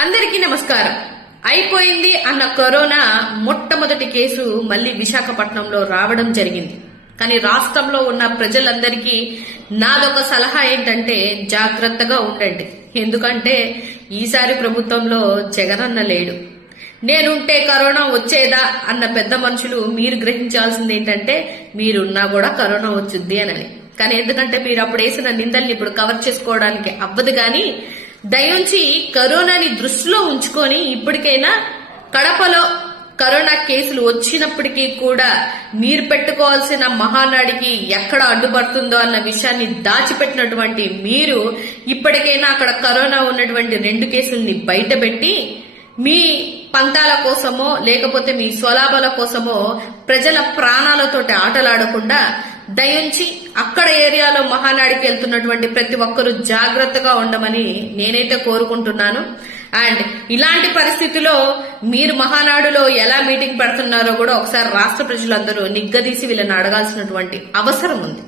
అందరికీ నమస్కారం. అయిపోయింది అన్న కరోనా మొట్టమొదటి కేసు మళ్లీ విశాఖపట్నంలో రావడం జరిగింది. కానీ రాష్ట్రంలో ఉన్న ప్రజలందరికీ నాదొక సలహా ఏంటంటే జాగ్రత్తగా ఉండండి. ఎందుకంటే ఈసారి ప్రభుత్వంలో జగనన్న లేడు. నేనుంటే కరోనా వచ్చేదా అన్న పెద్ద మనుషులు మీరు గ్రహించాల్సింది ఏంటంటే మీరున్నా కూడా కరోనా వచ్చుద్ది అని. కానీ ఎందుకంటే మీరు అప్పుడు వేసిన నిందల్ని ఇప్పుడు కవర్ చేసుకోవడానికి అవ్వదు. గాని దయించి కరోనాని దృష్టిలో ఉంచుకొని ఇప్పటికైనా కడపలో కరోనా కేసులు వచ్చినప్పటికీ కూడా మీరు పెట్టుకోవాల్సిన మహానాడికి ఎక్కడ అడ్డుపడుతుందో అన్న విషయాన్ని దాచిపెట్టినటువంటి మీరు ఇప్పటికైనా అక్కడ కరోనా ఉన్నటువంటి 2 కేసుల్ని బయటపెట్టి మీ పంతాల కోసమో లేకపోతే మీ స్వలాభాల కోసమో ప్రజల ప్రాణాలతోటి ఆటలాడకుండా దయించి అక్కడ ఏరియాలో మహానాడికి వెళ్తున్నటువంటి ప్రతి ఒక్కరూ జాగ్రత్తగా ఉండమని నేనైతే కోరుకుంటున్నాను. అండ్ ఇలాంటి పరిస్థితిలో మీరు మహానాడులో ఎలా మీటింగ్ పెడుతున్నారో కూడా ఒకసారి రాష్ట్ర ప్రజలందరూ నిగ్గదీసి వీళ్ళని అడగాల్సినటువంటి అవసరం ఉంది.